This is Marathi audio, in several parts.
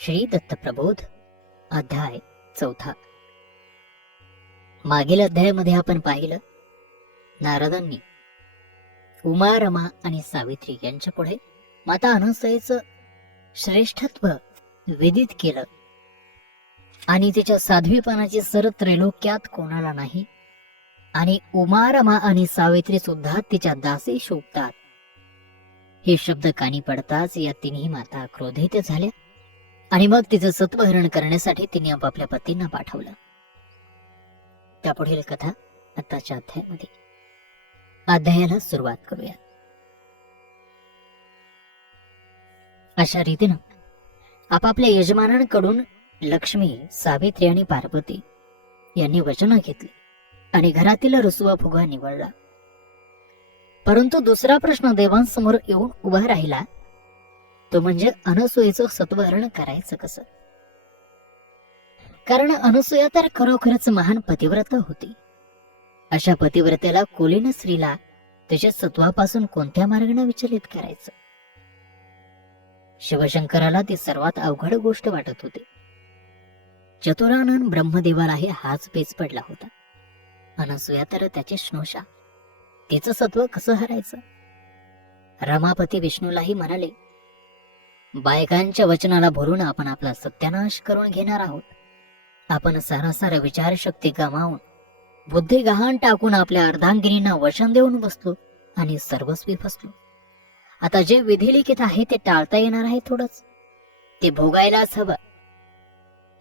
श्री दत्तप्रबोध अध्याय 4. मागील अध्यायामध्ये आपण पाहिलं, नारदांनी उमा, रमा आणि सावित्री यांच्या पुढे माता अनसूयेचं श्रेष्ठत्व विदित केलं आणि तिच्या साध्वीपणाची सर त्रैलोक्यात कोणाला नाही आणि उमा, रमा आणि सावित्री सुद्धा तिच्या दासी शोभतात. हे शब्द कानी पडताच या तिन्ही माता क्रोधित झाल्या आणि मग तिचं सत्वहरण करण्यासाठी तिने आपापल्या पतींना पाठवलं. त्यापुढील कथा आताच्या अध्यायामध्ये. अध्यायाला सुरुवात करूया. अशा रीतीनं आपापल्या यजमानांकडून लक्ष्मी, सावित्री आणि पार्वती यांनी वचनं घेतली आणि घरातील रुसवा फुगा निवडला. परंतु दुसरा प्रश्न देवांसमोर येऊन उभा राहिला, तो म्हणजे अनसूयेचं सत्वहरण करायचं कसं. कारण अनसूया तर खरोखरच महान पतिव्रता होती. अशा पतिव्रतेला कुलीन स्त्रीला तिच्या सत्वापासून कोणत्या मार्गाने विचलित करायचं. शिवशंकराला ती सर्वात अवघड गोष्ट वाटत होती. चतुरानन ब्रह्मदेवालाही हाच पेच पडला होता. अनसूया तर त्याची स्नोषा, तिचं सत्व कसं हरायचं. रमापती विष्णूलाही म्हणाले, बायकांच्या वचनाला भरून आपण आपला सत्यानाश करून घेणार आहोत. आपण सारासार विचारशक्ती गमावून बुद्धी गहाण टाकून आपल्या अर्धांगिनींना वचन देऊन बसलो आणि सर्वस्वी फसलो. आता जे विधिलिखित आहे ते टाळता येणार आहे थोडंच, ते भोगायलाच हवं.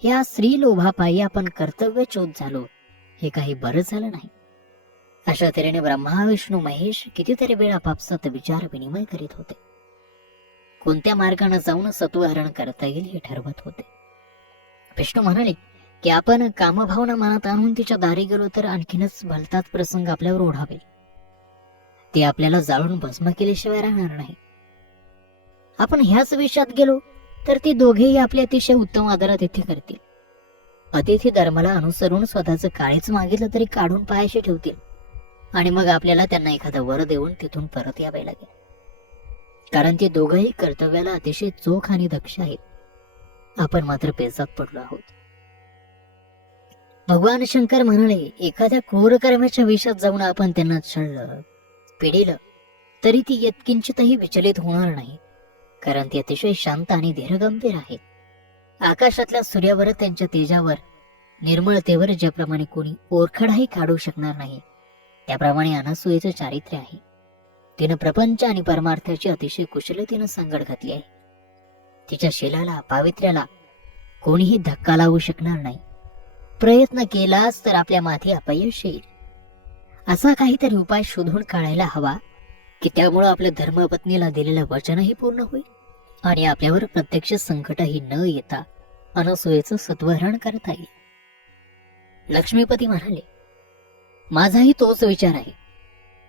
या स्त्री लोभापायी आपण कर्तव्यच्युत झालो, हे काही बरं झालं नाही. अशा तऱ्हेने ब्रह्मा, विष्णू, महेश कितीतरी वेळ आपापसात विचार विनिमय करीत होते. कोणत्या मार्गाने जाऊन सत्वहरण करता येईल हे ठरवत होते. विष्णू म्हणाले की आपण कामभावना मनात आणून तिच्या दारी गेलो तर आणखीनच भलताच प्रसंग आपल्यावर ओढावेल. ते आपल्याला जाळून भस्म केल्याशिवाय राहणार नाही. आपण ह्याच विषयात गेलो तर ती दोघेही आपले अतिशय उत्तम आदरात तिथे करतील. अतिथी धर्माला अनुसरून स्वतःचं काळीच मागितलं तरी काढून पायाशी ठेवतील आणि मग आपल्याला त्यांना एखादा वर देऊन तिथून परत यावे लागेल. कारण ते दोघंही कर्तव्याला अतिशय चोख आणि दक्ष आहेत. आपण मात्र पेचात पडलो आहोत. भगवान शंकर म्हणाले, एखाद्या क्रूर कर्माच्या विषयात जाऊन आपण त्यांना छळलं, पिडिलं तरी ती यत्किंचितही विचलित होणार नाही. कारण ती अतिशय शांत आणि धीरगंभीर आहेत. आकाशातल्या सूर्यावर, त्यांच्या तेजावर, निर्मळतेवर ज्याप्रमाणे कोणी ओरखडाही काढू शकणार नाही, त्याप्रमाणे अनसूयेचं चारित्र्य आहे. तिनं प्रपंच आणि परमार्थाची अतिशय कुशलतेनं सांगड घातली आहे. तिच्या शीलाला, पावित्र्याला कोणीही धक्का लावू शकणार नाही. प्रयत्न केलाच तर आपल्या माथी अपयश येईल. असा काहीतरी उपाय शोधून काढायला हवा की त्यामुळं आपल्या धर्मपत्नीला दिलेलं वचनही पूर्ण होईल आणि आपल्यावर प्रत्यक्ष संकटही न येता अनसूयेचं सत्वहरण करता येईल. लक्ष्मीपती म्हणाले, माझाही तोच विचार आहे.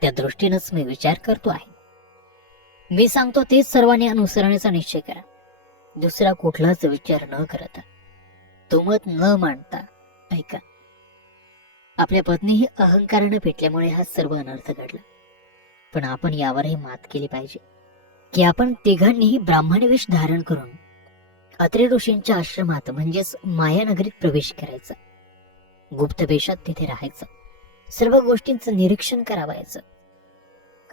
त्या दृष्टीनंच मी विचार करतो आहे. मी सांगतो तेच सर्वांनी अनुसरण्याचा निश्चय करा. दुसरा कुठलाच विचार न करता, तुमत न मांडता ऐका. आपल्या पत्नीही अहंकाराने पेटल्यामुळे हा सर्व अनर्थ घडला. पण आपण यावरही मात केली पाहिजे की आपण तिघांनीही ब्राह्मणवेश धारण करून अत्रि ऋषींच्या आश्रमात म्हणजेच मायानगरीत प्रवेश करायचा. गुप्त वेशात तिथे राहायचं. सर्व गोष्टींचं निरीक्षण करावायचं.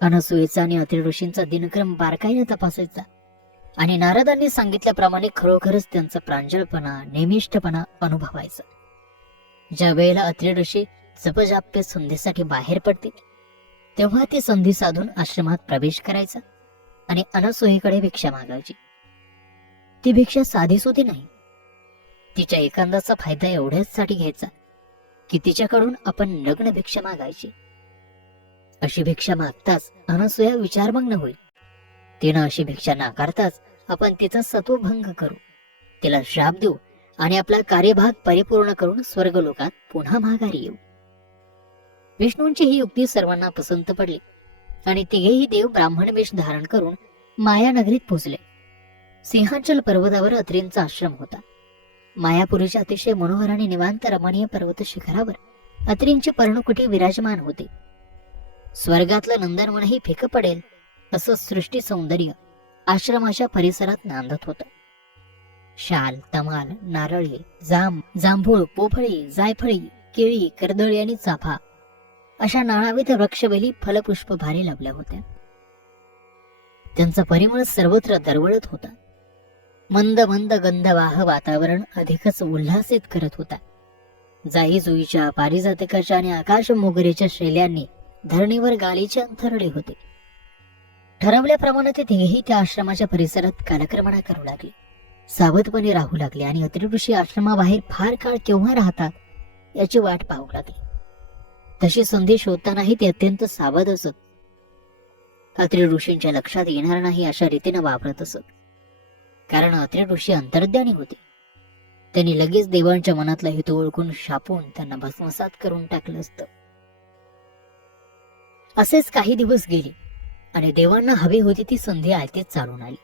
अनसूयेचा आणि अत्रि ऋषींचा दिनक्रम बारकाईने तपासायचा आणि नारदांनी सांगितल्याप्रमाणे खरोखरच त्यांचा प्रांजळपणा, नेमिष्ठपणा अनुभवायचा. ज्या वेळेला अत्रि ऋषी जपजाप्य संधीसाठी बाहेर पडतील तेव्हा ती संधी साधून आश्रमात प्रवेश करायचा आणि अनसूयेकडे भिक्षा मागायची. ती भिक्षा साधीसुधी नाही. तिच्या एकांताचा फायदा एवढ्याचसाठी घ्यायचा की तिच्याकडून आपण लग्न भिक्षा मागायची. अशी भिक्षा मागताच अनसूया विचारमग्न होईल. तिनं अशी भिक्षा नाकारताच आपण तिचा सत्वभंग करू, तिला श्राप देऊ आणि आपला कार्यभाग परिपूर्ण करून स्वर्गलोकात पुन्हा माघारी येऊ. विष्णूंची ही युक्ती सर्वांना पसंत पडली आणि तिघेही देव ब्राह्मण वेश धारण करून मायानगरीत पोहोचले. सिंहाचल पर्वतावर अत्रींचा आश्रम होता. मायापुरीच्या अतिशय मनोहर आणि निवांत रमणीय पर्वत शिखरावर अत्रींची पर्णकुटी विराजमान होते. स्वर्गातलं नंदनवनही फिकं पडेल असं सृष्टी सौंदर्य आश्रमाच्या परिसरात नांदत होतं. शाल, तमाल, नारळे, जांभूळ, पोफळी, जायफळी, केळी, कर्दळी आणि चाफा अशा नानाविध वृक्षवेली फलपुष्प भारी लाभल्या होत्या. त्यांचा परिमळ सर्वत्र दरवळत होता. मंद मंद गंधवाह वातावरण अधिकच उल्हासित करत होता. जाई जुईच्या, पारिजातकाच्या आणि आकाश मोगरेच्या शैल्यांनी धरणीवर गालीचे अंथरले होते. ठरवल्याप्रमाणे ते तिघेही त्या आश्रमाच्या परिसरात कालक्रमणा करू लागले. सावधपणे राहू लागले आणि अत्रि ऋषी आश्रमाबाहेर फार काळ केव्हा राहतात याची वाट पाहू लागले. तशी संधी शोधतानाही ते अत्यंत सावध असत. अत्रि ऋषींच्या लक्षात येणार नाही अशा रीतीने वापरत असत. कारण अत्रि ऋषी अंतर्ज्ञानी होते. त्यांनी लगेच देवांच्या मनातला हेतू ओळखून शापून त्यांना भस्मसात करून टाकलं असतं. असेच काही दिवस गेले आणि देवांना हवी होती ती संधी आयतेच चालून आली.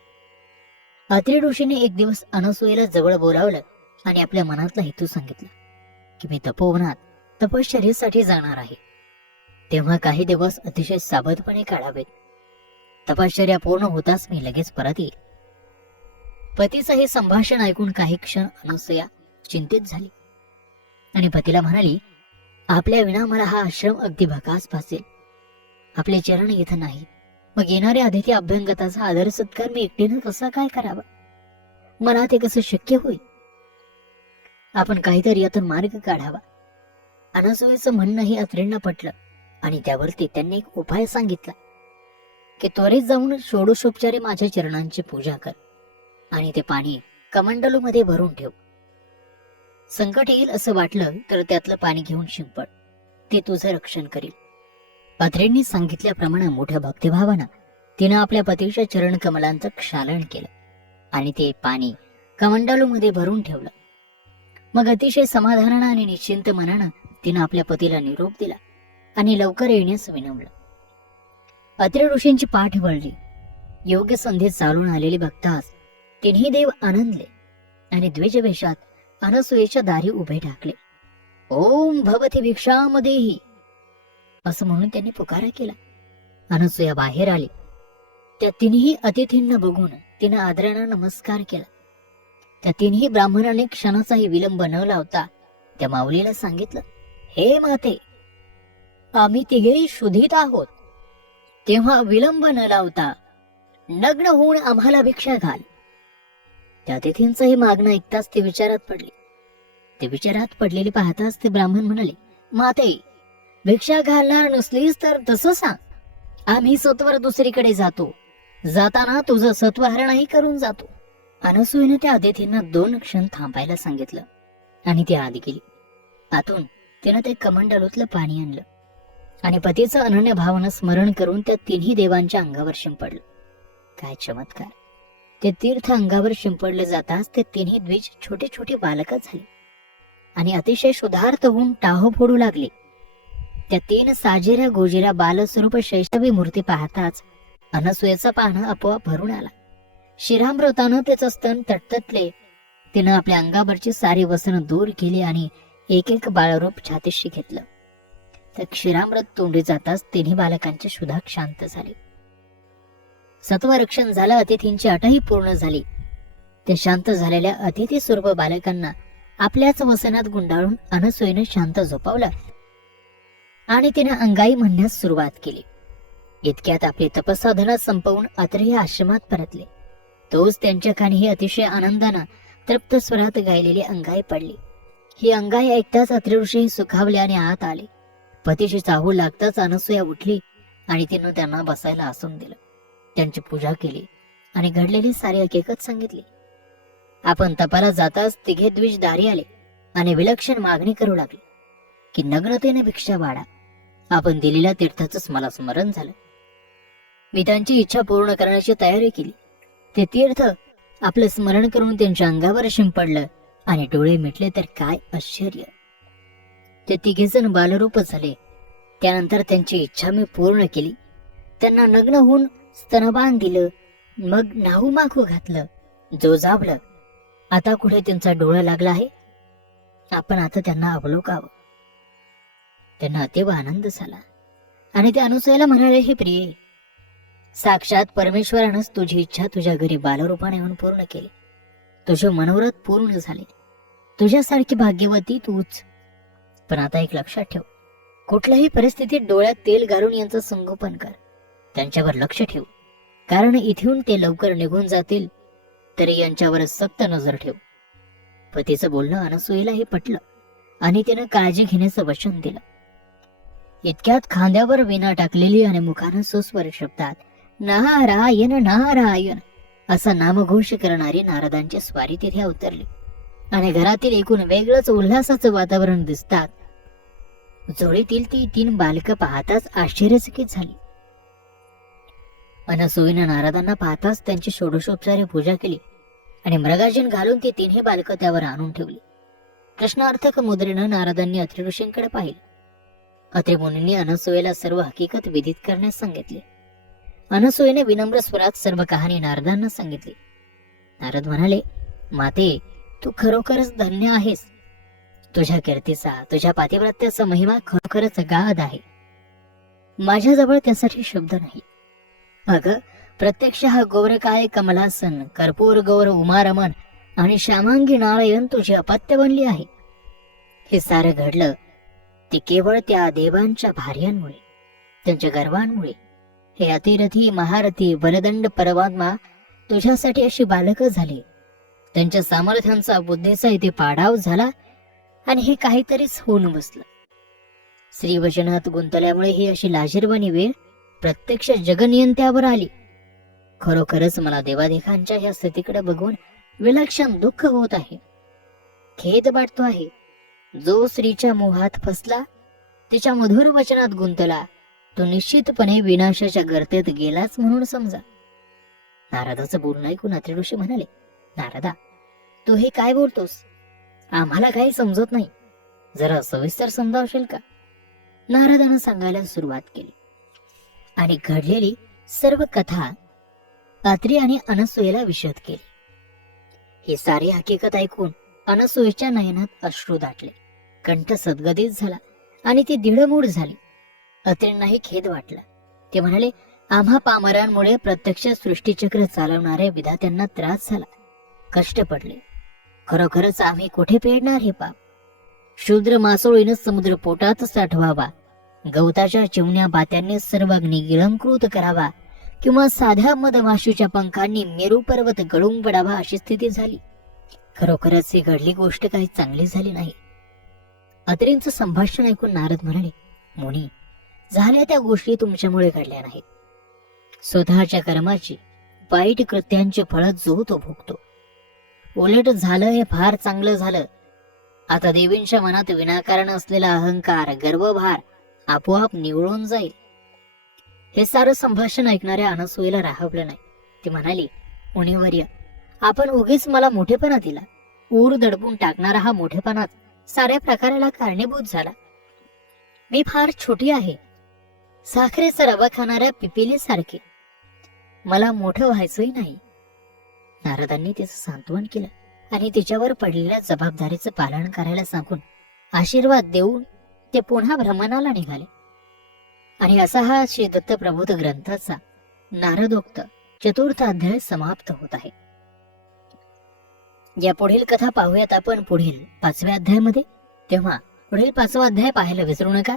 अत्रि ऋषीने एक दिवस अनसूयेला जवळ बोलावलं आणि आपल्या मनातला हेतू सांगितला की मी तपोवनात तपश्चर्येसाठी जाणार आहे. तेव्हा काही दिवस अतिशय सावधपणे काढावेत. तपश्चर्या पूर्ण होताच मी लगेच परत येईल. पतीचं हे संभाषण ऐकून काही क्षण अनसूया चिंतित झाली आणि पतीला म्हणाली, आपल्या विना मला हा आश्रम अगदी भकास भासेल. आपले चरण इथं नाही, मग येणाऱ्या अतिथी अभ्यंगताचा आदर सत्कार मी एकटीनं कसा काय करावा? मला ते कसं शक्य होईल? आपण काहीतरी यातून मार्ग काढावा. अनसूयेचं म्हणणंही अत्रींना पटलं आणि त्यावरती त्यांनी एक उपाय सांगितला की त्वरित जाऊन षोडशोपचारे माझ्या चरणांची पूजा कर आणि ते पाणी कमंडलूमध्ये भरून ठेव. संकट येईल असं वाटलं तर त्यातलं पाणी घेऊन शिंपड, ते तुझं रक्षण करील. अत्रींनी सांगितल्याप्रमाणे मोठ्या भक्तिभावानं तिनं आपल्या पतीच्या चरण कमलांचं क्षालन केलं आणि ते पाणी कमंडलूमध्ये भरून ठेवलं. मग अतिशय समाधानानं आणि निश्चिंत मनानं तिनं आपल्या पतीला निरोप दिला आणि लवकर येण्यास विनवलं. अत्रि ऋषींची पाठ वळली. योग्य संधी चालून आलेली बघताच तिन्ही देव आनंदले आणि द्विजवेशात अनसूयेच्या दारी उभे ठाकले. ओम भवती भिक्षामदेहि असं म्हणून त्यांनी पुकारा केला. अनसूया बाहेर आली. त्या तिन्ही अतिथींना बघून तिनं आदरानं नमस्कार केला. त्या तिन्ही ब्राह्मणाने क्षणाचाही विलंब न लावता त्या माऊलीला सांगितलं, हे माते, आम्ही तिघेही शुद्धीत आहोत, तेव्हा विलंब न लावता नग्न होऊन आम्हाला भिक्षा घाल. त्या अतिथींचं हे मागणं ऐकताच ते विचारात पडले. ते विचारात पडलेले पाहताच ते ब्राह्मण म्हणाले, माते, भिक्षा घालणार नसलीस तर तसं सांग, आम्ही सत्वर दुसरीकडे जातो. जाताना तुझं सत्वहरणही करून जातो. अनसूयेने त्या अतिथींना 2 क्षण थांबायला सांगितलं आणि ती आत गेली. आतून तिनं ते कमंडलूतलं पाणी आणलं आणि पतीचं अनन्य भावना स्मरण करून त्या तिन्ही देवांच्या अंगावर शिंपडलं. काय चमत्कार! ते तीर्थ अंगावर शिंपडले जाताच ते तिन्ही द्विज छोटे छोटे बालक झाले आणि अतिशय शुद्धार्थ होऊन टाहो फोडू लागले. त्या 3 साजेऱ्या गोजेऱ्या बालस्वरूप शैशवी मूर्ती पाहताच अनसूयेचा पाहणं आपोआप भरून आला. शिरामृतानं त्याचं स्तन तटतटले. तिनं आपल्या अंगावरची सारी वसनं दूर केली आणि एक एक बाळरूप छातीशी घेतलं. त्या क्षीरामृत तोंडी जाताच तिन्ही बालकांची शुद्धाक शांत झाली. सत्वरक्षण झालं. अतिथींची अटही पूर्ण झाली. त्या शांत झालेल्या अतिथी स्वरूप बालकांना आपल्याच वसनात गुंडाळून अनसूयेनं शांत झोपावलं आणि तिनं अंगाई म्हणण्यास सुरुवात केली. इतक्यात आपली तपसाधना संपवून अत्रि या आश्रमात परतले. तोच त्यांच्या कानीही अतिशय आनंदानं तृप्त स्वरात गायलेली अंगाई पडली. ही अंगाई ऐकताच अत्रि ऋषी सुखावले आणि आत आले. पतीशी चाहू लागताच अनसूया उठली आणि तिनं त्यांना बसायला आसन दिलं. त्यांची पूजा केली आणि घडलेली सारी हकीकत सांगितली. आपण तपाला जाताच तिघे द्विज दारी आले आणि विलक्षण मागणी करू लागले की नग्नतेने भिक्षा वाढा. आपण दिलेल्या तीर्थाचंच मला स्मरण झालं. मी त्यांची इच्छा पूर्ण करण्याची तयारी केली. ते तीर्थ आपलं स्मरण करून त्यांच्या अंगावर शिंपडलं आणि डोळे मिटले तर काय आश्चर्य! ते तिघेजण बालरूप झाले. त्यानंतर त्यांची इच्छा मी पूर्ण केली. त्यांना नग्न होऊन स्तनपान दिलं, मग नाहू माखू घातलं. जो जावलं, आता कुठे त्यांचा डोळा लागला आहे. आपण आता त्यांना अवलोकावं. त्यांना अतीव आनंद झाला आणि ते अनसूयेला म्हणाले, हे प्रिये, साक्षात परमेश्वरानंच तुझी इच्छा तुझ्या घरी बालरूपाने येऊन पूर्ण केली. तुझे मनोरथ पूर्ण झाले. तुझ्यासारखी भाग्यवती तूच. पण आता एक लक्षात ठेव, कुठल्याही परिस्थितीत डोळ्यात तेल घालून यांचं संगोपन कर. त्यांच्यावर लक्ष ठेव, कारण इथून ते लवकर निघून जातील, तरी यांच्यावर सक्त नजर ठेव. पतीचं बोलणं अनसूयेलाही पटलं आणि तिनं काळजी घेण्याचं वचन दिलं. इतक्यात खांद्यावर विणा टाकलेली आणि मुखानं सुस्वर शब्दात नारायण नारायण असा नामघोष करणारी नारदांची स्वारी तिथे अवतरली आणि घरातील एकूण वेगळंच उल्हासाचं वातावरण दिसतात. जोडीतील ती 3 बालकं पाहताच आश्चर्यचकित झाली. अनसूयेनं नारदांना पाहताच त्यांची षोडशोपचारे पूजा केली आणि मृगाजन घालून ती 3ही बालकं त्यावर आणून ठेवली. प्रश्नार्थक मुद्रेनं नारदांनी अत्रि ऋषींकडे पाहिलं. अत्रि मुनींनी अनसूयेला सर्व हकीकत विदित करण्यास सांगितले. अनसूयेने विनम्र स्वरात सर्व कहाणी नारदांना सांगितली. नारद म्हणाले, माते, तू खरोखरच धन्य आहेस. तुझ्या कीर्तीचा, तुझ्या पातिव्रत्याचा महिमा खरोखरच अगाध आहे. माझ्याजवळ त्यासाठी शब्द नाही. अगं, प्रत्यक्ष हा गौरकाय कमलासन, कर्पूर गौर उमारमन आणि श्यामांगी नारायण तुझी अपत्य बनली आहे. हे सारं घडलं ते केवळ त्या देवांच्या भार्यांमुळे, त्यांच्या गर्वांमुळे. हे अतिरथी महारथी बलदंड परमात्मा तुझ्यासाठी अशी बालकं झाली. त्यांच्या सामर्थ्यांचा बुद्धीचा इथे पाडाव झाला आणि हे काहीतरीच होऊन बसलं. श्रीवचनात गुंतल्यामुळे ही अशी लाजिरवाणी वेळ प्रत्यक्ष जगनियंत्यावर आली. खरोखरच मला देवादेखांच्या ह्या स्थितीकडे बघून विलक्षण दुःख होत आहे. खेद वाटतो आहे. जो स्त्रीच्या मोहात फसला, तिच्या मधुर वचनात गुंतला, तो निश्चितपणे विनाशाच्या गर्तेत गेलाच म्हणून समजा. नारदाचं बोलणं ऐकून अत्रि ऋषी म्हणाले, नारदा, तू हे काय बोलतोस? आम्हाला काही समजत नाही. जरा सविस्तर समजावशील का? नारदानं सांगायला सुरुवात केली आणि घडलेली सर्व कथा अत्रि आणि अनसूयेला विशद केली. ही सारी हकीकत ऐकून अनसूयेच्या नयनात अश्रू दाटले, कंठ सद्गदित झाला आणि ती दृढमूढ झाली. अत्रींनाही खेद वाटला. ते म्हणाले, आम्हा पामरांमुळे प्रत्यक्ष सृष्टीचक्र चालवणाऱ्या विधात्यांना त्रास झाला, कष्ट पडले. खरोखरच आम्ही कुठे पेडणार हे पाप? शूद्र मासोळीनं समुद्र पोटात साठवावा, गवताच्या चिमण्या बात्यांनी सर्व अग्नी गिळंकृत करावा, किंवा साध्या मधमाशीच्या पंखांनी मेरू पर्वत गळून पडावा अशी स्थिती झाली. खरोखरच ही घडली गोष्ट काही चांगली झाली नाही. अत्रींचं संभाषण ऐकून नारद म्हणाले, मुनी, झाल्या त्या गोष्टी तुमच्यामुळे घडल्या नाहीत. स्वतःच्या कर्माची, वाईट कृत्यांची फळ जो तो भोगतो. उलट झालं हे फार चांगलं झालं. आता देवींच्या मनात विनाकारण असलेला अहंकार, गर्वभार आपोआप निवळून जाईल. हे सारं संभाषण ऐकणाऱ्या अनसूयेला राहवलं नाही. ती म्हणाली, मुनिवर्य, आपण उगीच मला मोठेपणा दिला. ऊर दडपून टाकणारा हा मोठेपणाच साऱ्या प्रकाराला कारणीभूत झाला. मी फार छोटी आहे, साखरेचा रवा खाणाऱ्या पिपिलीसारखे. मला मोठं व्हायचंही नाही. नारदांनी तिचं सांत्वन केलं आणि तिच्यावर पडलेल्या जबाबदारीचं पालन करायला सांगून आशीर्वाद देऊन ते पुन्हा भ्रमणाला निघाले. आणि असा हा श्री दत्त प्रबोध ग्रंथाचा नारदोक्त 4था अध्याय समाप्त होत आहे. या पुढील कथा पाहूयात आपण पुढील 5व्या अध्यायामध्ये. तेव्हा पुढील 5वा अध्याय पाहायला विसरू नका.